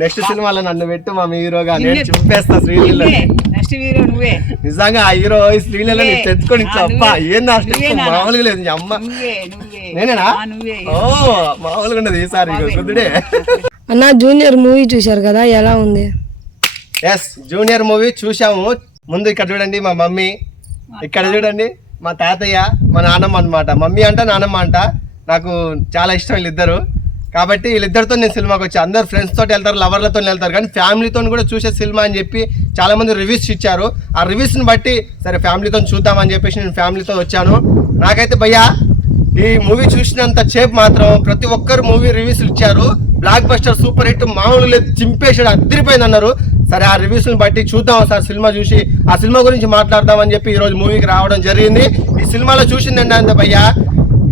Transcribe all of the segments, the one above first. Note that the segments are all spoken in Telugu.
నెక్స్ట్ సినిమాలో నన్ను పెట్టు మా హీరోగా నేను చూపేస్తా శ్రీలీల. నెక్స్ట్ నువ్వే. నిజంగా ఆ హీరో శ్రీలీల. తెచ్చుకొని అప్ప. ఏం నా. మామూలుగా లేదు నీ అమ్మ. నేనేనా? ఓ మామూలుగా ఉండదు ఈసారి కుదుడే అన్న జూనియర్ మూవీ చూశారు కదా ఎలా ఉంది? ఎస్ జూనియర్ మూవీ చూసాము ముందు ఇక్కడ చూడండి మా మమ్మీ. ఇక్కడ చూడండి మా తాతయ్య మా నాన్నమ్మ అన్నమాట. మమ్మీ అంట నాన్నమ్మ అంట. నాకు చాలా ఇష్టం వీళ్ళిద్దరు. కాబట్టి వీళ్ళిద్దరితో నేను సినిమాకి వచ్చి అందరు ఫ్రెండ్స్ తోటి వెళ్తారు లవర్లతో వెళ్తారు. కానీ ఫ్యామిలీతో కూడా చూసే సినిమా అని చెప్పి చాలా మంది రివ్యూస్ ఇచ్చారు. ఆ రివ్యూస్ని బట్టి సరే ఫ్యామిలీతో చూద్దామని చెప్పేసి నేను ఫ్యామిలీతో వచ్చాను. నాకైతే భయ్యా ఈ మూవీ చూసినంత సేపు మాత్రం ప్రతి ఒక్కరు మూవీ రివ్యూస్ ఇచ్చారు. బ్లాక్ బస్టర్ సూపర్ హిట్ మామూలు లేదు చింపేశాడు అద్దరిపోయింది అన్నారు. సరే ఆ రివ్యూస్ని బట్టి చూద్దాం ఒకసారి సినిమా చూసి ఆ సినిమా గురించి మాట్లాడదామని చెప్పి ఈరోజు మూవీకి రావడం జరిగింది. ఈ సినిమాలో చూసింది ఏంటంటే భయ్యా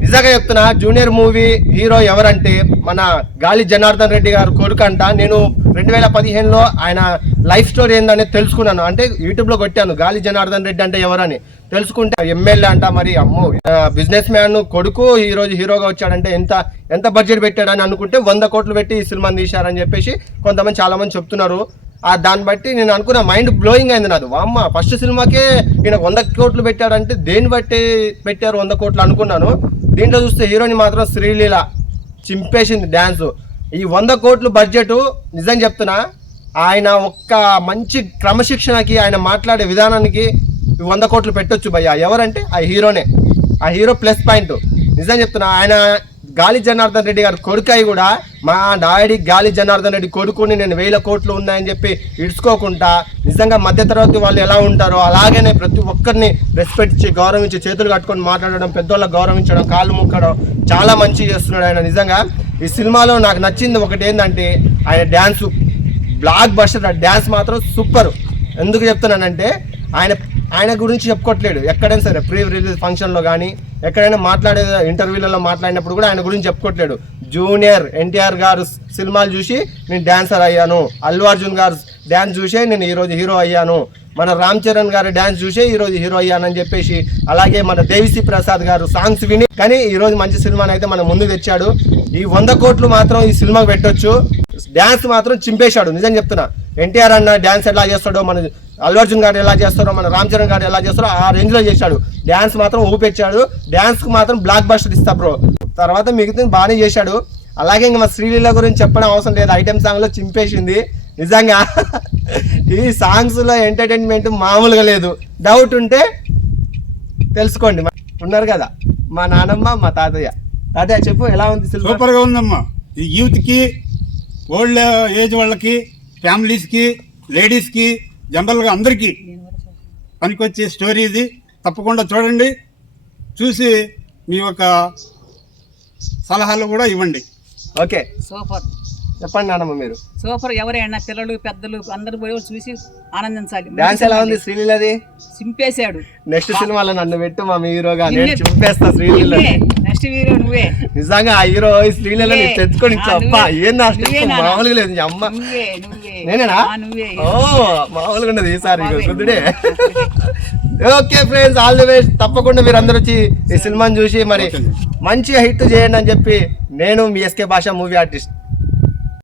నిజంగా చెప్తున్నా జూనియర్ మూవీ హీరో ఎవరంటే మన గాలి జనార్దన్ రెడ్డి గారు కొడుకు అంట. నేను రెండు వేల పదిహేనులో ఆయన లైఫ్ స్టోరీ ఏందనేది తెలుసుకున్నాను. అంటే యూట్యూబ్లో కొట్టాను గాలి జనార్దన్ రెడ్డి అంటే ఎవరని. తెలుసుకుంటే ఎమ్మెల్యే అంట మరి అమ్మో బిజినెస్ మ్యాన్ కొడుకు ఈ రోజు హీరోగా వచ్చాడంటే ఎంత ఎంత బడ్జెట్ పెట్టాడని అనుకుంటే వంద కోట్లు పెట్టి ఈ సినిమాని తీశారని చెప్పేసి కొంతమంది చాలామంది చెప్తున్నారు. దాన్ని బట్టి నేను అనుకున్న మైండ్ బ్లోయింగ్ అయింది నాది. వామ్మ ఫస్ట్ సినిమాకే ఈయన వంద కోట్లు పెట్టాడంటే దేన్ని బట్టి పెట్టారు వంద కోట్లు అనుకున్నాను. దీంట్లో చూస్తే హీరోని మాత్రం శ్రీలీల చింపేసింది డ్యాన్స్. ఈ వంద కోట్లు బడ్జెట్ నిజం చెప్తున్నా ఆయన ఒక్క మంచి క్రమశిక్షణకి ఆయన మాట్లాడే విధానానికి ఈ వంద కోట్లు పెట్టొచ్చు భయ్య. ఎవరంటే? ఆ హీరోనే. ఆ హీరో ప్లస్ పాయింట్. నిజం చెప్తున్నా ఆయన గాలి జనార్దన్ రెడ్డి గారి కొడుకాయి కూడా మా డాడీ గాలి జనార్దన్ రెడ్డి కొడుకుని నేను వేల కోట్లు ఉన్నాయని చెప్పి ఇడుచుకోకుండా నిజంగా మధ్యతరగతి వాళ్ళు ఎలా ఉంటారో అలాగనే ప్రతి ఒక్కరిని రెస్పెక్ట్ ఇచ్చి గౌరవించి చేతులు కట్టుకొని మాట్లాడడం పెద్దోళ్ళకి గౌరవించడం కాళ్ళు ముక్కడం చాలా మంచి చేస్తున్నాడు ఆయన. నిజంగా ఈ సినిమాలో నాకు నచ్చింది ఒకటి ఏంటంటే ఆయన డ్యాన్స్. బ్లాక్ బస్టర్ ఆ డ్యాన్స్ మాత్రం సూపర్. ఎందుకు చెప్తున్నానంటే ఆయన ఆయన గురించి చెప్పుకోవట్లేడు ఎక్కడైనా సరే ప్రీ రిలీజ్ ఫంక్షన్లో కానీ ఎక్కడైనా మాట్లాడే ఇంటర్వ్యూలలో మాట్లాడినప్పుడు కూడా ఆయన గురించి చెప్పుకోవట్లేడు జూనియర్ ఎన్టీఆర్ గారు సినిమాలు చూసి నేను డ్యాన్సర్ అయ్యాను. అల్లు అర్జున్ గారు డ్యాన్స్ చూసే నేను ఈరోజు హీరో అయ్యాను. మన రామ్ చరణ్ గారు డ్యాన్స్ చూసే ఈరోజు హీరో అయ్యానని చెప్పేసి అలాగే మన దేవిశ్రీ ప్రసాద్ గారు సాంగ్స్ విని కానీ ఈరోజు మంచి సినిమాని అయితే మన ముందు తెచ్చాడు. ఈ వంద కోట్లు మాత్రం ఈ సినిమాకి పెట్టొచ్చు. డ్యాన్స్ మాత్రం చింపేశాడు. నిజం చెప్తున్నా. ఎన్టీఆర్ అన్న డ్యాన్స్ ఎలా చేస్తాడో మన అల్లు అర్జున్ గారు ఎలా చేస్తారో మన రామ్ చరణ్ గారు ఎలా చేస్తారో ఆ రేంజ్లో చేశాడు. డ్యాన్స్ మాత్రం ఊపెచ్చాడు. డ్యాన్స్కి మాత్రం బ్లాక్ బస్టర్ ఇస్తా బ్రో తర్వాత మిగతా బాగానే చేశాడు. అలాగే ఇంకా మా శ్రీలీల గురించి చెప్పడం అవసరం లేదు. ఐటెం సాంగ్లో చింపేసింది. నిజంగా ఈ సాంగ్స్లో ఎంటర్టైన్మెంట్ మామూలుగా లేదు. డౌట్ ఉంటే తెలుసుకోండి. ఉన్నారు కదా మా నానమ్మ మా తాతయ్య. తాతయ్య చెప్పు ఎలా ఉంది సినిమా? సూపర్గా ఉందమ్మా. ఈ యూత్కి ఓల్డ్ ఏజ్ వాళ్ళకి ఫ్యామిలీస్కి లేడీస్కి జనరల్గా అందరికి పనికొచ్చే స్టోరీ ఇది. తప్పకుండా చూడండి. చూసి మీ యొక్క సలహాలు కూడా ఇవ్వండి. ఓకే. సూపర్. చెప్పండి నానమ్మ మీరు. సూపర్. ఎవరైనా పిల్లలు పెద్దలు అందరు పోయి చూసి ఆనందించాలి. డాన్స్ ఎలా ఉంది శ్రీలీలది? చింపేశాడు. నెక్స్ట్ సినిమాలో నన్ను పెట్టు మా హీరోగా నేను చూపేస్తా శ్రీలీల నెక్స్ట్ వీడియో నువ్వే. నిజంగా ఆ హీరో శ్రీలీల. తెచ్చుకొని నువ్వే. ఏం నా. మామూలుగా లేదు అమ్మ. నేనేనా? ఓ మామూలుగా ఉన్నది ఈసారి. కుదుడే okay friends all the best తప్పకుండా మీరు అందరూ వచ్చి ఈ సినిమాని చూసి మరి మంచిగా హిట్ చేయండి అని చెప్పి నేను మీ S K Bhasha movie artist